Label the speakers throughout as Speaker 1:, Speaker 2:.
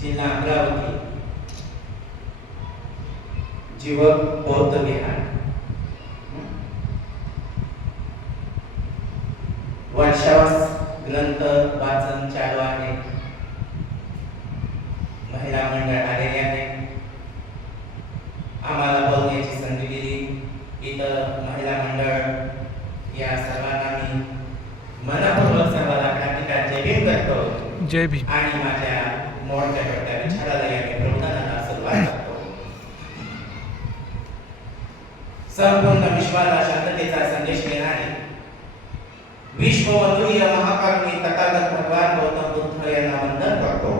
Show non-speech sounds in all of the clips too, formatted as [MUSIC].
Speaker 1: जिल्हा अमरावती जीवक बौद्ध विहार. वर्षावास ग्रंथ वाचन चालू आहे. महिला मंडळ आलेले आहे आम्हाला बोलण्याची संधी दिली. इथं महिला मंडळ या सर्वांना मी मनपूर्वक सर्वांना जय भीम करतो.
Speaker 2: जय भीम.
Speaker 1: आणि माझ्या मोडच्या करता विचाराला या मी प्रबोधनाला सुरुवात करतो संपूर्ण विश्वाला शांततेचा संदेश देणारे विश्व महाकारुणी तथागत भगवान गौतम बुद्ध यांना वंदन करतो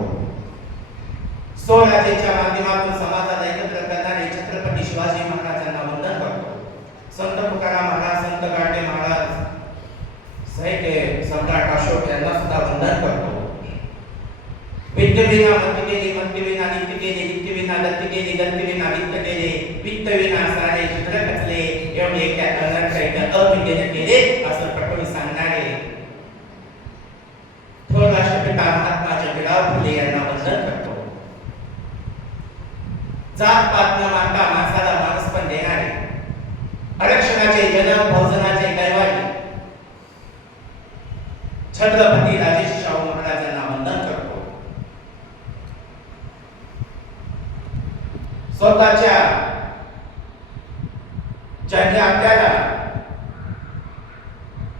Speaker 1: स्वराज्याच्या माध्यमातून समाजात एकत्र करणारे छत्रपती शिवाजी महाराजांना वंदन करतो संत तुकाराम महाराज संत गाडगे महाराज सहित सम्राट अशोक यांना सुद्धा वंदन करतो विद्यविना मत केली मत्यविना नित्य केले नित्यविना दत्त केली दत्तविना वित्त केले वित्तविना सारे चित्र कचले एवढे एका अनर्थ अविद्येने केले असं पटवून सांगणारे थोर राष्ट्रपिता महात्मा ज्योतिराव फुले यांना वंदन करतो जात पात न मानता माणसाला माणूस पण देणारे आरक्षणाचे जनक भोजनाचे कैवारी छत्रपती राजेश शाहू महाराजांना वंदन करतो. स्वतःच्या ज्यांनी आपल्याला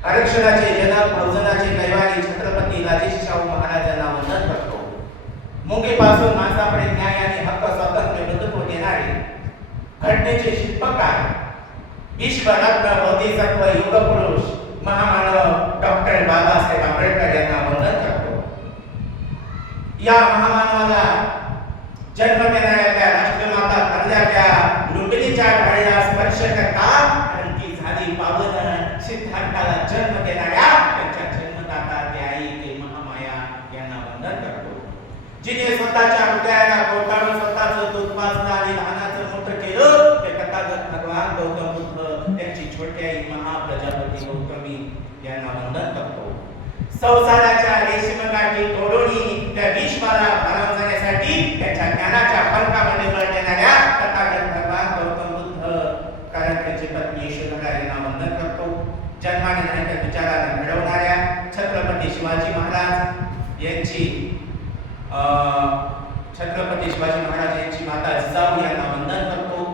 Speaker 1: आरक्षणाचे जनक भोजनाचे कैवारी छत्रपती राजेश शाहू महाराजांना वंदन करतो. मुंगीपासून माणसाकडे न्याय आणि हक्क स्वातंत्र्य बंधुत्व देणारे घटनेचे शिल्पकार विश्वरत्न बोधिसत्व युग पुरुष महामानव डॉक्टर बाबासाहेब आंबेडकर यांना वंदन करतो. या महामानवाला जन्म देणाऱ्या राष्ट्रमाता ठरल्या लुंडलीच्या लुटणीच्या ढाळीला स्पर्श करता आणि ती झाली पावन सिद्धार्थाला जन्म देणाऱ्या त्यांच्या जन्मदाता ते आई ते महामाया यांना वंदन करतो. जिने स्वतःच्या हृदयाला कोटाळून स्वतःचं दूध पाजलं आणि लहानाचं मोठं केलं ते कथागत भगवान गौतम बुद्ध त्यांची छोटी आई महाप्रजापती वंदन करतो संसाराच्या रेशीम तोडोणी त्या विश्वाला भारावून जाण्यासाठी त्याच्या ज्ञानाच्या फलकामध्ये बळ देणाऱ्या तथागत भगवान गौतम बुद्ध कारण त्याची पत्नी यशोधरा यांना वंदन करतो. जन्माने नाही तर विचाराने घडवणाऱ्या छत्रपती शिवाजी महाराज यांची अं, छत्रपती शिवाजी महाराज यांची माता जिजाऊ यांना वंदन करतो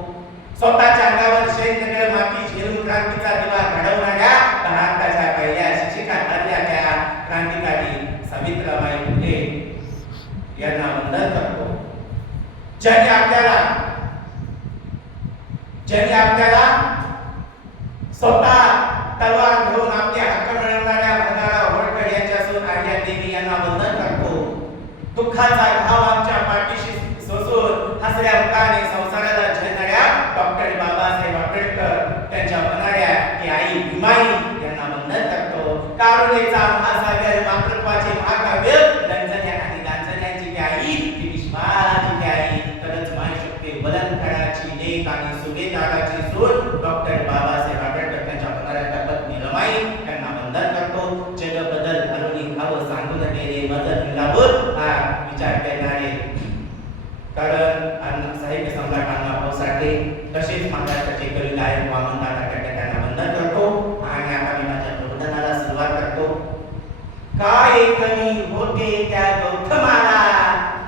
Speaker 1: स्वतःच्या अंगावर शेतनगर माती झेलून क्रांतीचा दिवा घडवणाऱ्या भारताच्या पहिल्या शिक्षिका ठरल्या त्या क्रांतिकारी सावित्रीबाई फुले यांना वंदन करतो ज्यांनी आपल्याला ज्यांनी आपल्याला स्वतः तलवार घेऊन आपले हक्क मिळवणाऱ्या भंडारा होळकर यांच्यासून आर्या देवी यांना वंदन करतो दुःखाचा घाव आमच्या पाठीशी सोसून हसऱ्या मुखाने संसाराला झेलणाऱ्या डॉक्टर बाबासाहेब आंबेडकर त्यांच्या बनाऱ्या की आई भीमाई यांना वंदन करतो कारुणीचा महासागर मातृत्वाचे महाकाव्य रंजन्या आणि गांजन्याची ती आई ती विश्वाची ती आई तरच माय शक्ती बलंकडाची लेख आणि सुभेदाराची सून डॉक्टर बाबासाहेब आंबेडकर त्यांच्या पत्नी रमाई यांना वंदन करतो. जग बदल घालून घावं सांगून गेले मदत मिळावं हा विचार करणारे. कारण अण्णा साहित्य सम्राट अण्णा साठे तसेच महाराष्ट्राचे कवी गायक वामन दादा कट्टे त्यांना वंदन करतो आणि आम्ही माझ्या प्रबोधनाला सुरुवात करतो. काय कमी होते त्या गौतमाला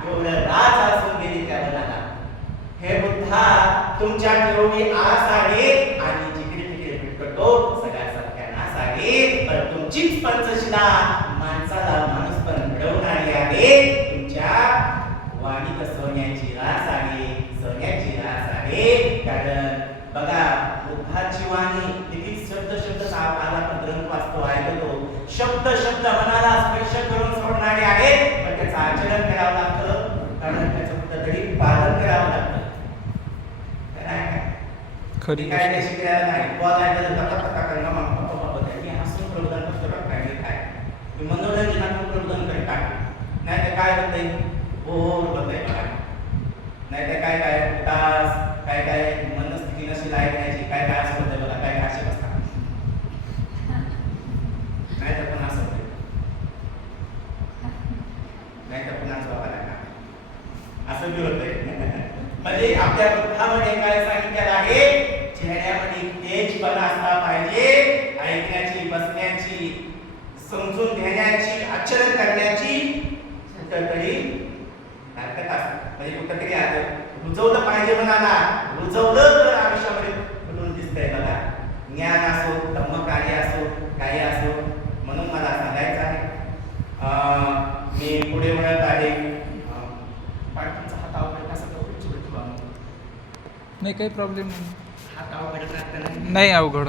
Speaker 1: एवढं राज असून गेली त्या मनाला हे बुद्धा तुमच्या एवढी आस आहे? तुमचीच पंचशिला माणसाला माणूस पण घडवणारी आहे. तुमच्या वाणीत सोन्याची रास आहे. सोन्याची रास आहे. कारण बघा बुद्धाची वाणी किती शब्द शब्द आला पण ग्रंथ वाचतो ऐकतो. शब्द शब्द मनाला स्पर्श करून सोडणारे आहेत. पण त्याचं आचरण करावं लागतं. कारण त्याचं कुठंतरी पालन करावं लागतं?
Speaker 2: खरी
Speaker 1: काय शिकलेलं नाही. बोलायला तथा करणं मग पप्पा पप्पा ते. मी हसून प्रबोधन करतो बरं काय मी काय मनोरंजन मनोरंजनातून प्रबोधन करत टाकतो नाही तर काय होतंय बोर होतंय मला नाही तर काय काय? तास काय काय? मनस्थिती नसेल ऐकण्याची काय काय असं होतं बघा काय काय असे बसतात. नाही तर पण असं होतंय नाही तर पुन्हा बाबा का? असं बी होतंय. [LAUGHS] म्हणजे आपल्या वृद्धामध्ये काय सांगितलेलं आहे? चेहऱ्यामध्ये तेजपणा असला पाहिजे ऐकण्याची बसण्याची समजून घेण्याची आचरण करण्याची कुठंतरी हरकत असते. म्हणजे कुठंतरी आलं रुजवलं पाहिजे म्हणाला. रुजवलं तर आयुष्यामध्ये खुलून दिसतंय बघा. ज्ञान असो धम्मकार्य असो काही असो म्हणून मला सांगायचं आहे. मी पुढे म्हणत आहे.
Speaker 2: नाही काही प्रॉब्लेम नाही.
Speaker 1: हात अवघड राहतं नाही.
Speaker 2: नाही अवघड.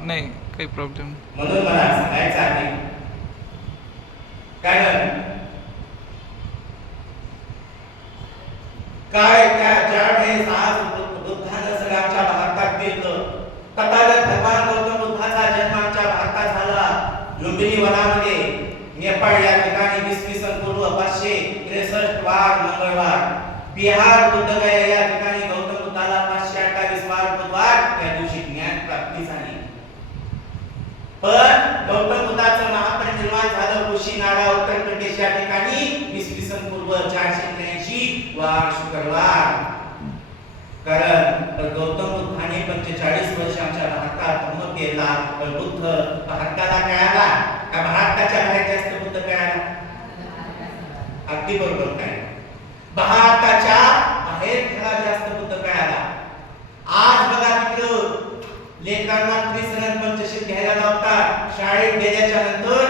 Speaker 2: नाही. काही प्रॉब्लेम
Speaker 1: म्हणून मला सांगायचं आहे कारण काय त्या ज्या वेळेस आज बुद्ध- बुद्धानं सगळं भारतात केलं? तथागत भगवान गौतम बुद्धाचा जन्म आमच्या भारतात झाला. लुंबिनी वनामध्ये नेपाळ या ठिकाणी इसवी सन पूर्व पाचशे त्रेसष्ट वार मंगळवार. बिहार बुद्धगया या ठिकाणी गौतम बुद्धाला पाचशे अठ्ठावीस वार बुधवार त्या दिवशी ज्ञान प्राप्ती झाली पण गौतम बुद्धाचं महापरिनिर्वाण झालं कुशीनारा उत्तर प्रदेश या ठिकाणी. इसवी सन पूर्व चारशे त्र्याऐंशी वार शुक्रवार. कारण गौतम बुद्धाने पंचेचाळीस वर्षांच्या भारतात धर्म केला. पण बुद्ध भारताला कळाला. का भारताच्या बाहेर जास्त बुद्ध कळाला? अगदी बरोबर काय भारताच्या बाहेर खरा जास्त बुद्ध कळाला. आज बघा तिकडं. लेकरांना त्रिसरण पंचशील घ्यायला लावतात. शाळेत गेल्याच्यानंतर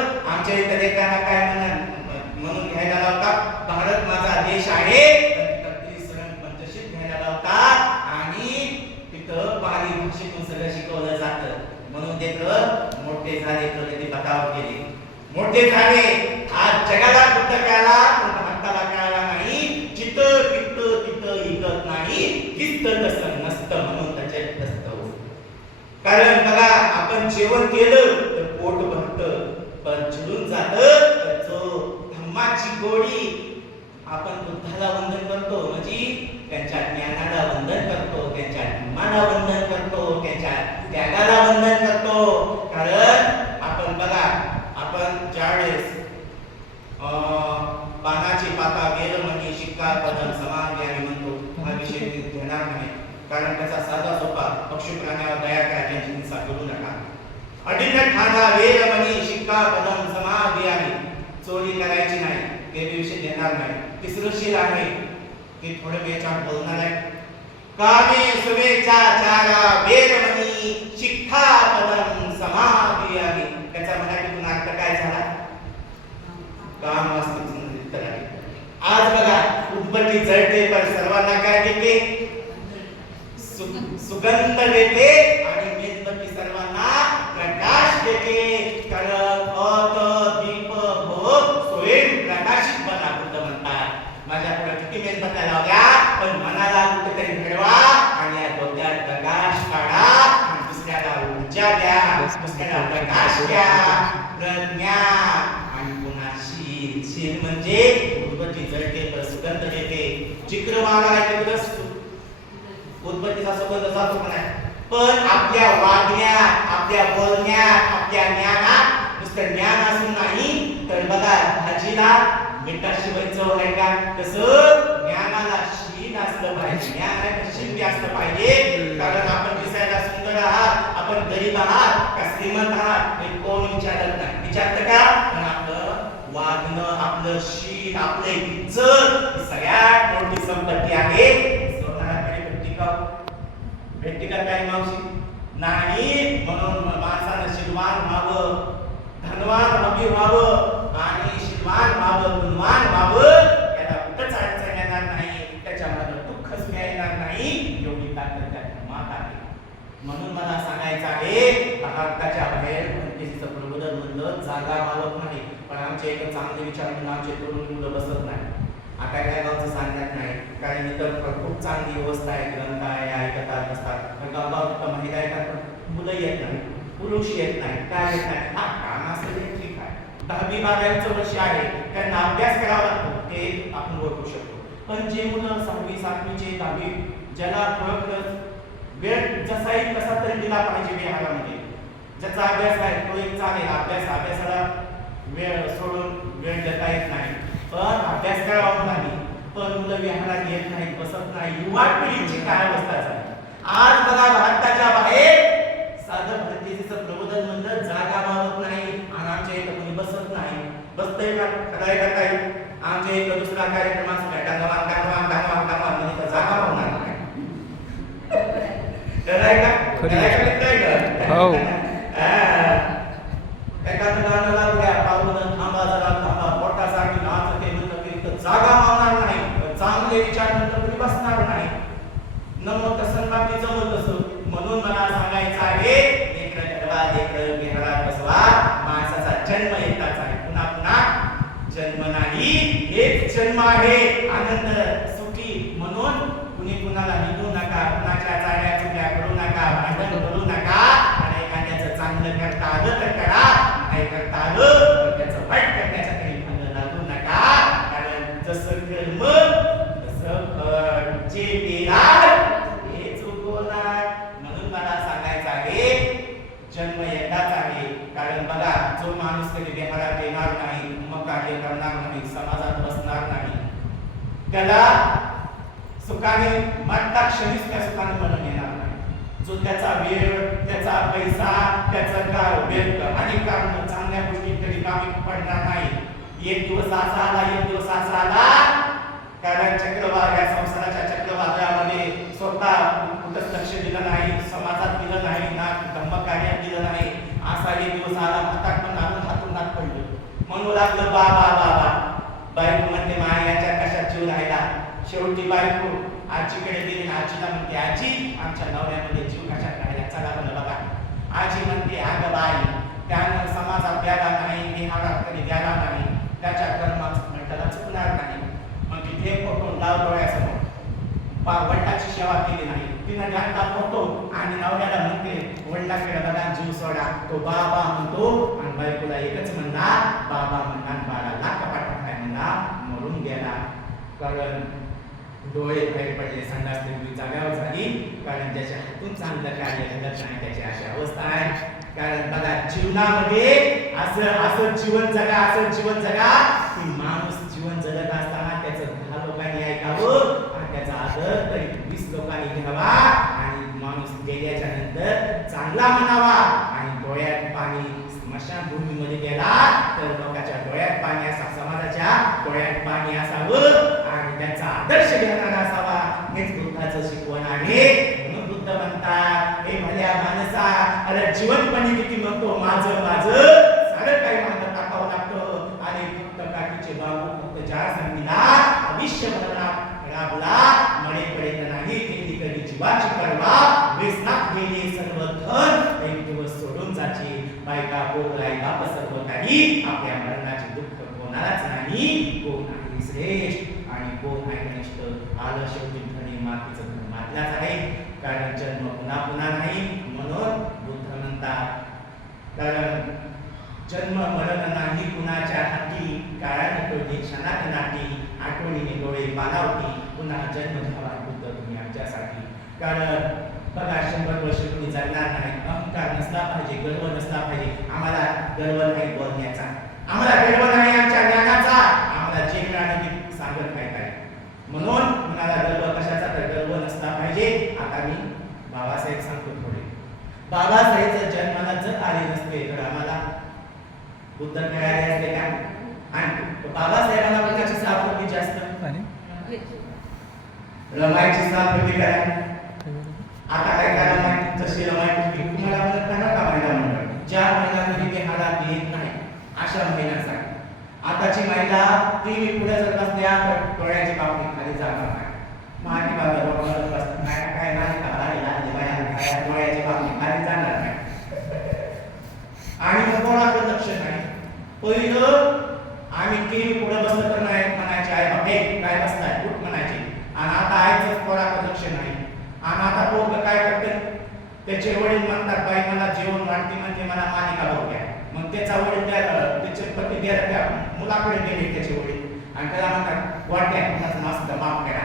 Speaker 1: आमच्या इथे लेकरांना काय म्हणा- म्हणून घ्यायला लावतात भारत माझा देश आहे. पण तिथं त्रिसरण घ्यायला लावतात आणि तिथं पाली भाषेतून सगळं शिकवलं जातं. म्हणून तिथं मोठे झाले तर ते बतावर गेले. मोठे झाले. आज जगाला पुस्तकाला भारताला कळाला नाही. चित तिथं तिथं इकत नाही. किस्त तसं नसतं म्हणून त्याचे नसतं कारण बघा आपण जेवण केलं तर पोट भरतं. पण जात जो धम्माची गोडी आपण बुद्धाला वंदन करतो म्हणजे त्यांच्या ज्ञानाला वंदन करतो त्यांच्या धम्माला वंदन करतो त्यांच्या त्यागाला वंदन करतो. कारण आपण बघा आपण ज्यावेळेस पानाची पाता वेलमणी म्हणजे शिक्का पदम समाधी आम्ही म्हणतो हा विषय घेणार नाही. कारण त्याचा साधा सोपा पक्षी प्राण्यावर दया करा त्यांची हिंसा करू नका. अडिन ठाणा वेलमणी म्हणजे शिक्का पदम समाधी आम्ही चोरी करायची नाही. ते विषय देणार नाही. तिसरं शील आहे. की थोडं मी याच्यावर बोलणार आहे. कामे शुभेच्छा चारा वेलमणी शिक्खा पदम समाधी आम्ही त्याचा मराठीतून अर्थ काय झाला? काम वास्तव आज बघा उदबत्ती जळते पण सर्वांना काय देते? सुगंध देते आणि मेणबत्ती सर्वांना प्रकाश देते कारण अत दीप भो स्वयं प्रकाशित बना बुद्ध म्हणतात माझ्या पुढे किती मेणबत्त्या लावल्या पण मनाला कुठेतरी घडवा आणि या डोक्यात प्रकाश काढा आणि दुसऱ्याला ऊर्जा द्या दुसऱ्याला प्रकाश द्या प्रज्ञा आणि पुन्हा शील शील म्हणजे उदबत्ती जळते तर सुगंध देते चित्र मारा आहे तिकडं सु- उदबत्तीचा सुगंध जातो पण आहे पण आपल्या वागण्यात आपल्या बोलण्यात आपल्या ज्ञानात नुसतं ज्ञान असून नाही तर बघा भाजीला मिठाशिवाय चव आहे का? तसं ज्ञानाला शीन असलं पाहिजे. ज्ञान आहे तर बी असलं पाहिजे. कारण आपण दिसायला सुंदर आहात आपण गरीब आहात का श्रीमंत आहात हे कोण विचारत नाही. विचारत का? पण आपलं वागणं आपलं शीन आपलं इज्जत सगळ्यात मोठी संपत्ती आहे. स्वतःकडे भेटती का हो? भेटती का काय मावशी? नाही म्हणून माणसानं श्रीमान व्हावं धनवान हवी व्हावं आणि श्रीमान व्हावं गुणवान व्हावं याला कुठंच अडचण येणार नाही त्याच्यामध्ये दुःखच मिळणार नाही एवढी ताकद त्या धर्मात आहे. म्हणून मला सांगायचं आहे भारताच्या बाहेर म्हणजेचं प्रबोधन म्हणलं जागा मावत नाही पण आमचे एक चांगले विचार म्हणून आमचे तरुण मुलं बसत नाही. आता काय गावचं सांगण्यात नाही. कारण इतर खूप चांगली व्यवस्था आहे ग्रंथ आहे ऐकतात असतात. पण गावगाव फक्त महिला येतात पण मुलं येत नाही पुरुष येत नाही काय येत नाही. हा काम असेल ठीक आहे. दहावी बारावीचं वर्ष आहे त्यांना अभ्यास करावा लागतो. ते आपण ओळखू शकतो. पण जे मुलं सहावी सातवीचे दहावी ज्याला थोडं वेळ जसा येईल तसा तरी दिला पाहिजे विहारामध्ये ज्याचा अभ्यास आहे तो एक चालेल. अभ्यास अभ्यासाला वेळ सोडून वेळ देता येत नाही. पण अभ्यास काय होत नाही पण मुलं विहारात येत नाही बसत नाही युवा पिढीची काय अवस्था झाली? आज बघा भारताच्या बाहेर साधं भक्तीचं प्रबोधन म्हणलं जागा मावत नाही आणि आमच्या इथं कोणी बसत नाही बसतंय का कराय का काही आमच्या इथं दुसरा कार्यक्रम असला डांगवान डांगवान डांगवान डांगवान म्हणजे इथं जागा होणार नाही कराय का
Speaker 2: खरी
Speaker 1: कराय का
Speaker 2: गोष्ट.
Speaker 1: नाही का?
Speaker 2: हो.
Speaker 1: हा. एखादं गाणं लागूया पावलं थांबा जरा थांबा पोटासाठी नाच ते म्हणलं की इथं जागा मावणार नाही चांगले विचार म्हणलं तरी बसणार नाही नमो तसं बाकी जमत असं म्हणून मला सांगायचं आहे लेकरं ठरवा लेकरं घरात बसवा माणसाचा जन्म एकदाच आहे पुन्हा पुन्हा जन्म नाही एक जन्म आहे आनंद सुखी म्हणून कुणी कुणाला निघू नका कुणाच्या चाड्या चुक्या करू नका भांडण करू नका आणि एखाद्याचं चांगलं करता आलं तर करा नाही करता आलं तर त्याचं वाईट करण्याच्या काही भांडण लागू नका कारण जसं कर्म तसं फळ जे पेराल हे चुकवणार म्हणून मला सांगायचं आहे जन्म एकदाच आहे कारण बघा जो माणूस कधी व्यवहारात येणार नाही मग कार्य करणार नाही समाजात बसणार नाही त्याला सुखाने मरता क्षणीच त्या सुखाने मरण येणार नाही जो त्याचा वेळ त्याचा पैसा त्याचा काळ व्यर्थ आणि कारण चांगल्या गोष्टी कधी कामी पडणार नाही एक दिवस असा आला एक दिवस असा आला कारण चक्रवात या संसाराच्या चक्रवादामध्ये स्वतः कुठंच लक्ष दिलं नाही समाजात दिलं नाही ना धम्म कार्यात दिलं नाही. असा एक दिवस आला हातात पण आणून हातून नाक पडलं. म्हणू लागलं बा बा बा बा. बायको म्हणते मायाच्या कशात जीव राहिला? शेवटी बायको आजीकडे गेली आजीला म्हणते आजी आमच्या नवऱ्यामध्ये जीव कशात राहिला? चला म्हणलं बघा. आजी म्हणते अगं बाई त्यानं समाजात द्यायला नाही विहारात कधी द्यायला नाही. त्याच्या कर्माचं त्याला चुकणार नाही. मग तिथे पकडून लाव डोळ्यासमोर. वडिलाची सेवा केली नाही. तिनं घातला फोटो आणि नवऱ्याला म्हणते वडिलाकडे बघा जीव सोडा. तो बाबा म्हणतो आणि बायकोला एकच म्हणला बाबा म्हणला बाळाला कपाटात काय म्हणला मरून गेला. कारण डोळे बाहेर पडले संडास देवळी जाग्यावर झाली. कारण ज्याच्या हातून चांगलं कार्य घडत नाही त्याची अशी अवस्था आहे. कारण बघा जीवनामध्ये असं असं जीवन जगा असं जीवन जगा की माणूस जीवन जगत असताना त्याचं दहा लोकांनी ऐकावं आणि त्याचा आदर तरी वीस लोकांनी घ्यावा आणि माणूस गेल्याच्यानंतर चांगला म्हणावा. आणि डोळ्यात पाणी स्मशानभूमीमध्ये गेला तर लोकांच्या डोळ्यात पाणी असा समाजाच्या डोळ्यात पाणी असावं आणि त्याचा आदर्श घेणारा असावा. हेच बुद्धाचं शिकवण आहे. म्हणून बुद्ध म्हणतात हे भल्या माणसा अरे जीवनपणी किती म्हणतो माझं माझं सारं काही मागं टाकावं लागतं. आणि फक्त काठीचे बाबू फक्त ज्या संधीला आयुष्य भरला राबला. मळेपर्यंत नाही केली कधी जीवाची परवा व्यसनात गेले सर्व धन एक दिवस सोडून जाचे बायका पोट राही आपल्या मरणाचे दुःख कोणालाच नाही कोण आहे श्रेष्ठ आणि कोण आहे कनिष्ठ? आलं शेवटी धनी मातीचं घर मातलाच आहे. कारण जन्म पुन्हा पुन्हा नाही म्हणून बुद्ध म्हणतात कारण जन्म मरण नाही कुणाच्या हाती. काळाने टोळी क्षणात नाटी आठवणीने डोळे पालावती. पुन्हा जन्म घ्यावा बुद्ध तुम्ही आमच्यासाठी. कारण बघा शंभर वर्ष कोणी जगणार नाही. अहंकार नसला पाहिजे गर्व नसला पाहिजे. आम्हाला गर्व नाही बोलण्याचा. आम्हाला गर्व नाही आमच्या ज्ञानाचा. आम्हाला जे मिळालं ते सांगत नाही काय म्हणून कुणाला गर्व कशाचा? तर गर्व नसला पाहिजे. आता मी बाबासाहेब सांगतो थोडे. बाबासाहेबचं जन्माला जर आले नसते तर आम्हाला बुद्ध मिळाले असते का? आणि बाबासाहेबांना बुद्धाची साथ होती जास्त.
Speaker 2: आणि?
Speaker 1: रमायची होती काय
Speaker 2: काय?
Speaker 1: आता काय करा माहिती? तशी माहिती की तुम्हाला म्हणत नाही का महिला मंडळ? ज्या महिला कधी ते हातात येत नाही अशा महिलांसाठी. आताची महिला टीव्ही पुढे जर बसल्या तर डोळ्याची बाबतीत खाली जाणार नाही. माहिती बाबा डोळ्यावर बसत नाही. काय नाही का? बाया काय डोळ्याची पापणी खाली जाणार नाही. आणि मग कोणाकडे लक्ष नाही? पहिलं आम्ही टीव्ही पुढे बसलं तर नाही म्हणायचे आहे बाप हे काय बसताय? कुठ म्हणायचे. आणि आता आईचं कोणाकडे लक्ष नाही. आणि आता लोक काय करते त्याचे वडील म्हणतात बाई मला जेवण वाटते म्हणजे मला मालिका बघू द्या मग त्याचा वडील त्या त्याचे पती द्या त्या मुलाकडे गेले त्याचे वडील. आणि त्याला म्हणतात गोट्या कुणाचं मस्त माफ करा.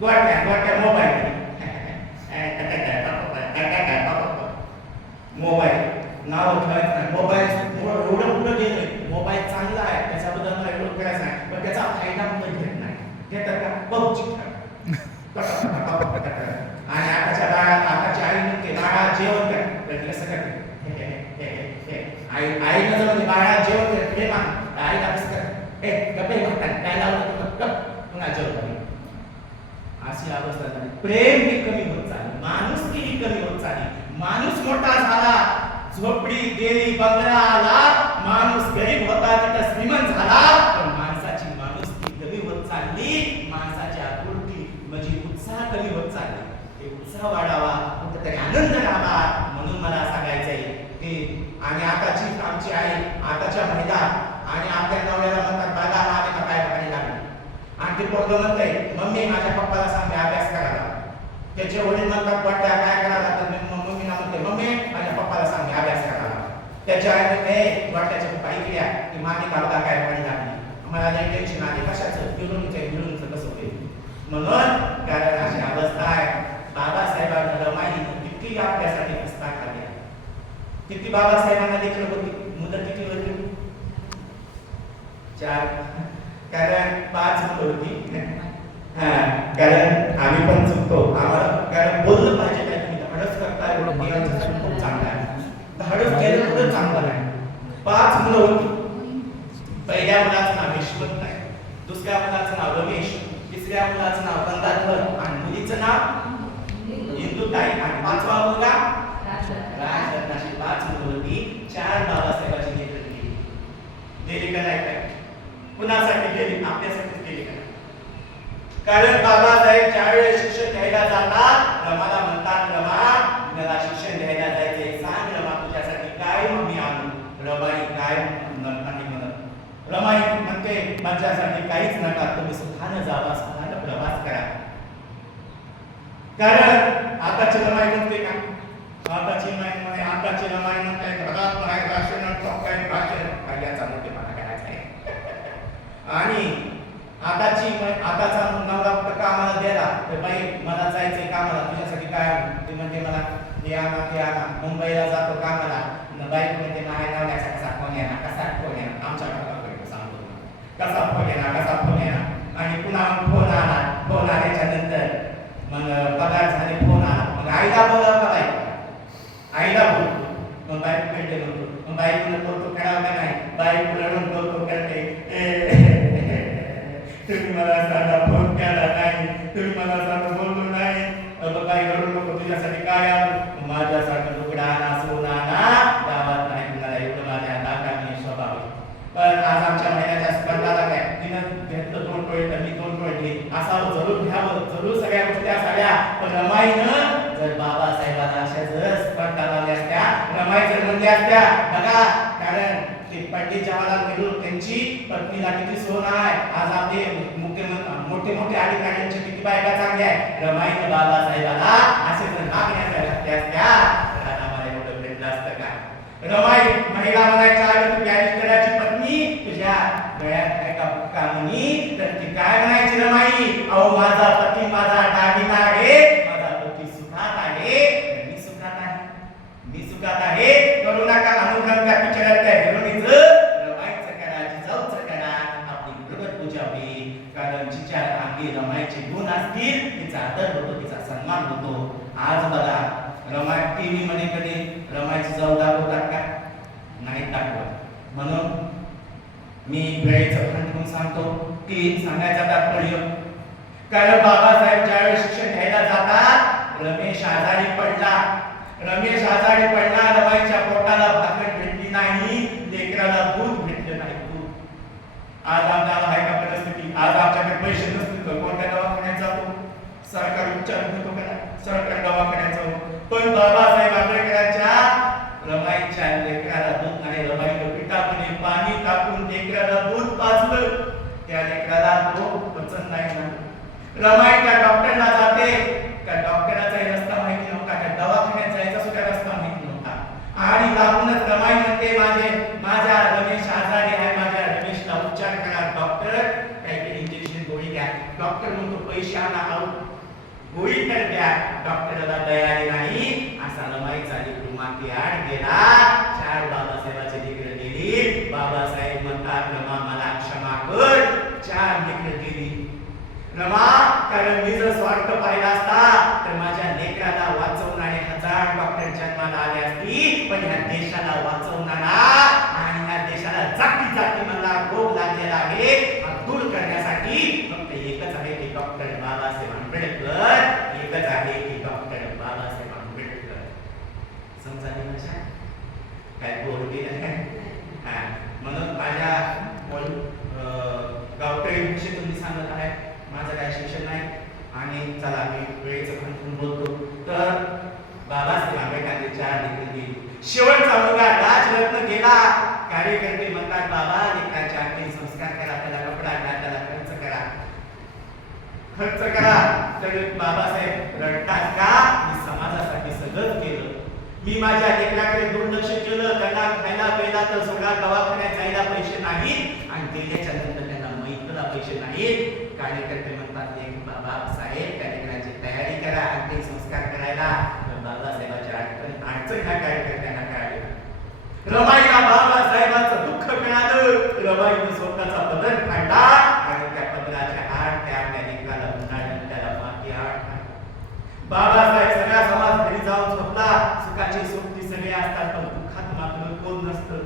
Speaker 1: गोट्या गोट्या मोबाईल. [LAUGHS] मोबाईल. नाव ठेवायचं नाही. मोबाईल एवढं कुठं गेलं मोबाईल चांगला आहे त्याच्याबद्दल मला एवढं करायचं नाही. पण त्याचा फायदा कुठं घेत नाही. घेतात का? पबजी आणि आताच्या काळात आताची आई म्हणते बाळा जेवण कर तर कसं करते आई आई कसं म्हणते बाळा जेवण कर हे मान आईला कसं कर हे गप्पे म्हणतात काय लावलं तू गप पुन्हा जेवण कर अशी अवस्था झाली प्रेम ही कमी होत चालली माणुसकी ही कमी होत चालली माणूस मोठा झाला झोपडी गेली बंगला आला माणूस गरीब होता तिथं श्रीमंत झाला पण माणसाची माणुसकी कमी होत चालली माणसाची आपुलकी म्हणजे उत्साह कमी होत चालली ते उत्साह वाढावा कुठेतरी आनंद राहावा म्हणून मला सांगायचंय की आणि आताची आमची आई आताच्या महिला आणि आपल्या नवऱ्याला म्हणतात दादा हा आम्ही का काय पाणी लागले. आणि ते पोरग म्हणतंय मम्मी माझ्या पप्पाला सांगते अभ्यास करायला. त्याचे वडील म्हणतात पट्ट्या काय करायला तर मी मग मम्मीला म्हणते मम्मी माझ्या पप्पाला सांग अभ्यास करायला. त्याच्या आईने म्हणते वाट्याच्या पप्पा ऐकल्या की माने कावला काय पाणी लागली. मला नाही टेन्शन आले कशाचं? गिळूनचं गिळूनचं कसं होईल? म्हणून कारण अशी अवस्था आहे. बाबासाहेबांना रमाईनं किती आपल्यासाठी हस्ता काढल्या किती बाबासाहेबांना देखील होती? मुदत किती होती? चार. कारण पाच मुलं होती. कारण आम्ही पण चुकतो. आम्हाला कारण बोललं पाहिजे काय तुम्ही धाडस करताय खूप चांगलं आहे. धाडस केलं तर चांगलं आहे. पाच मुलं होती. पहिल्या मुलाचं नाव यशवंत आहे. दुसऱ्या मुलाचं नाव रमेश. तिसऱ्या मुलाचं नाव गंगाधर आणि मुलीचं नाव इंदुताई आणि पाचवा मुलगा राजरत्नाची पाच मुलं चार बाबासाहेबाची लेकरं गेली गेली का नाही काय? कुणासाठी गेली आपल्यासाठी गेली का? कारण बाबासाहेब ज्यावेळेस शिक्षण घ्यायला जातात रमाला म्हणतात रमा मला शिक्षण घ्यायला सांग रमा तुझ्यासाठी काय मी आणू रमाई काय नाही म्हणत रमाई म्हणते माझ्यासाठी काहीच नका. तुम्ही सुखानं जावा सुखानं प्रवास करा. कारण आताची रमाई म्हणते का आताची रमाई म्हणे आताची रमाई म्हणते घरात म्हणाय भाषण काय भाषण काय याचा मोठेपणा करायचा आहे आणि आताची आताचा नवरा फक्त कामाला द्यायला तर बाई मला जायचंय कामाला तुझ्यासाठी काय ते म्हणते मला हे आणा ते आणा मुंबईला जातो कामाला. बाईक म्हणते नाही नवऱ्याचा कसा फोन येणार कसा फोन येणार? आमच्या घराकडे सांगतो कसा फोन येणार कसा फोन येणार? आणि पुन्हा फोन आला फोन आल्याच्यानंतर मग पगार झाले फोन आला. मग आईला बोलावं का बाई? आईला बोलतो मग बाईक पेटले म्हणतो मग बाईक पुन्हा बोलतो खेळावं का नाही? बाईक रडून बोलतो करते तुम्ही मला साधा फोन केला नाही. तुम्ही मला साधं बोललो नाही. अगं बाई रडू नको तुझ्यासाठी काय आलो माझ्यासाठी लुगडा आणा सोना आणा. गावात नाही मला एवढं माझ्या नाकाने स्वभाव. पण आज आमच्या महिन्याच्या स्पर्धाला काय? तिनं घेतलं दोन टोळे तर मी दोन टोळे घेईन. असावं जरूर घ्यावं. जरूर सगळ्या गोष्टी असाव्या पण रमाईनं जर बाबासाहेबांना अशा जर स्पर्धा लावल्या असत्या रमाई जर म्हणल्या असत्या ते पंडित जवाहरलाल नेहरू त्यांची पत्नीला किती सोन आहे. आज आपले मुख्यमंत्री मोठे मोठे अधिकाऱ्यांचे किती बायका चांगल्या आहे रमाई बाबासाहेबाला असे जर मागण्या लागल्या असत्या तर आम्हाला एवढं भेटलं असतं का? रमाई महिला म्हणायच्या अगं तू बॅरिस्टराची पत्नी तुझ्या गळ्यात काय का बुक्का म्हणी? तर ती काय म्हणायची रमाई? अहो माझा पती माझा दागिना आहे. तिचा आदर होतो तिचा सन्मान होतो. आज बघा रमाई टीव्ही मध्ये कधी रमाईची जाऊ दाखवतात का? नाही दाखवत. म्हणून मी वेळेचं खंडून सांगतो की सांगायचा तात्पर्य कारण बाबासाहेब ज्यावेळेस शिक्षण घ्यायला जातात रमेश आजारी पडला. रमेश आजारी पडला रमाईच्या पोटाला भाकर भेटली नाही लेकराला दूध भेटलं नाही. दूध आज आमच्या आहे का परिस्थिती आज आमच्याकडे पैसे नसतील तर कोणत्या दवाखान्यात जातो? सरकार उपचार घेतो का नाही? सरकारी पण बाबासाहेब आंबेडकरांच्या रमाईच्या लेकराला दूध नाही रमाईला पिठामध्ये पाणी टाकून लेकराला दूध पाजलं. त्या लेकराला तो पचन नाही ना रमाई त्या डॉक्टरला जाते. त्या डॉक्टराचाही रस्ता माहिती नव्हता. त्या दवाखान्यात जायचा सुद्धा रस्ता माहिती नव्हता. आणि लागूनच रमाई म्हणते माझे माझ्या रमेश आजारी आहे माझ्या रमेशला उपचार करा डॉक्टर काहीतरी इंजेक्शन गोळी द्या डॉक्टर म्हणतो पैसे आणा आहोत गोळी तर द्या तयारी नाही. असा रमाई चाली माती आड गेला चार बाबासाहेबाचे तिकडे गेली बाबासाहेब म्हणतात रमा मला क्षमा कर. चार तिकडे गेली रमा कारण मी जर स्वार्थ पाहिला असता तर माझ्या लेकराला वाचवणारे हजार डॉक्टर जन्माला आले असती पण ह्या देशाला वाचवणारा आणि ह्या देशाला जाती जाती मला रोग लागलेला आहे हा दूर करण्यासाठी फक्त एकच आहे की डॉक्टर बाबासाहेब आंबेडकर एकच आहे की डॉक्टर बाबासाहेब आंबेडकर समजाली भाषा काय बोलली हा म्हणून माझ्या बोल अं, गावकरी भाषेतून मी सांगत आहे माझं काय शिक्षण नाही आणि चला मी वेळेचं खंतून बोलतो तर बाबासाहेब आंबेडकरांचे चार लेखन दिली शेवटचा मुलगा राजरत्न गेला कार्यकर्ते म्हणतात बाबा लेकराचे अंतिम संस्कार करा त्याला कपडा घ्या त्याला खर्च करा खर्च करा तर बाबासाहेब रडतात का मी समाजासाठी सगळं केलं मी माझ्या लेकराकडे दुर्लक्ष केलं त्यांना खायला प्यायला तर सगळा दवाखान्यात जायला पैसे नाहीत आणि गेल्याच्यानंतर त्यांना मैत्रीला पैसे नाहीत कार्यकर्ते म्हणतात एक बाबा साहेब त्या तयारी करा अंतिम संस्कार करायला. तर बाबासाहेबाच्या अडचण अडचण ह्या कार्यकर्त्यांना कळाली. रमाईला बाबासाहेबांचं दुःख मिळालं. रमाईनं स्वतःचा बदल फाडला आणि त्या पदराच्या आठ त्या आपल्या लेकराला उन्हाळ्यात त्याला माती आठ बाबासाहेब सगळा समाज घरी जाऊन स्वतः सुखाची सोबती सगळे असतात पण दुःखात मात्र कोण नसतं.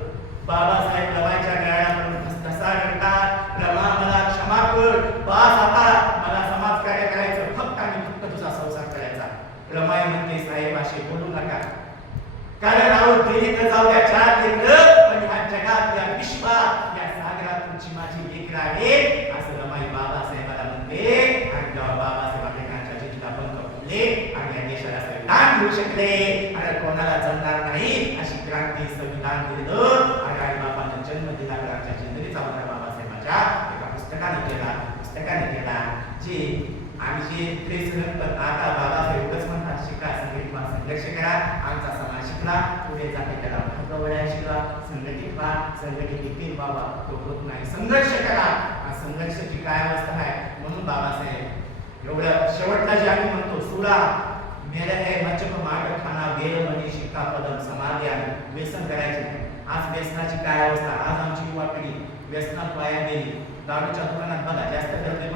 Speaker 1: बाबासाहेब रमाईच्या गळ्याकडून कसा रडतात रमा मला क्षमा कर बास आता मला समाज कार्य करायचं फक्त आणि फक्त तुझा संसार करायचा रमाई म्हणते साहेब असे बोलू नका कारण अहो देही जाऊ द्या चार लेकरं पण ह्या जगात या विश्वात या सागरात तुमची माझी लेकर आहे असं रमाई बाबासाहेबाला म्हणते. आणि जेव्हा बाबासाहेब आंबेडकरांच्या जिल्हा पंख फुलले आणि या देशाला संविधान घेऊ शकले आणि कोणाला जमणार नाही अशी क्रांती संविधान दिलं. आणि आई बाबांना जन्म दिला क्रांतीच्या आमच्या जिंदगीचा उद्धार बाबासाहेबांच्या एका पुस्तकाने केला पुस्तकाने केला जे आम्ही जे प्रेस नंतर आता बाबासाहेब एवढंच म्हणतात शिका संगीत व्हा संघर्ष करा. आमचा शिकला पुढे जाते त्याला भगवड्या शिकला संघटित व्हा संघटित एकतील बाबा तो होत नाही. संघर्ष करा. हा संघर्षाची काय अवस्था आहे? म्हणून बाबासाहेब एवढं शेवटला जे आम्ही म्हणतो सुरा मेरे है मचक माट खाना वेल मनी शिक्का पदम समाधी व्यसन करायचे नाही. आज व्यसनाची काय अवस्था? आज आमची युवा पिढी व्यसनात वाया गेली. दारूच्या दुकानात बघा जास्त गर्दी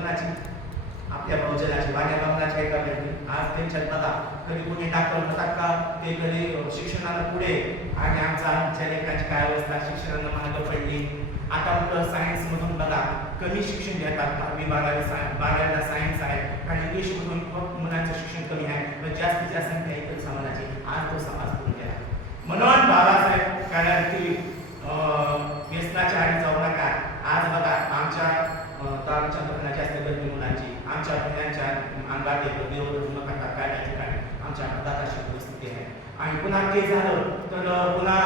Speaker 1: आपल्या भोजनाची वाड्या बांगलाची एका व्यक्ती आज त्यांच्यात बघा कधी कोणी टाकलं नसतात का? ते कधी शिक्षणाला पुढे. आणि आमचा आमच्या लेखाची काय अवस्था? शिक्षणाला मार्ग पडली. आता मुलं सायन्स मधून बघा. कमी शिक्षण घेतात. दहावी बारावी सायन्स बारावीला सायन्स आहे. आणि इंग्लिश मधून मुलांचं शिक्षण कमी आहे. पण जास्तीत जास्त संख्या इतर समाजाची. आज तो समाज करून गेला. म्हणून बाबासाहेब कारण की व्यसनाच्या आणि जाऊ नका. आज बघा आमच्या तारच्या दारूच्या असते जास्त गर्दी मुलांची. आमच्या मुलांच्या अंगात येतो देव नका काढायचे काय? आमच्या अंगात अशी परिस्थिती आहे. आणि पुन्हा ते झालं तर पुन्हा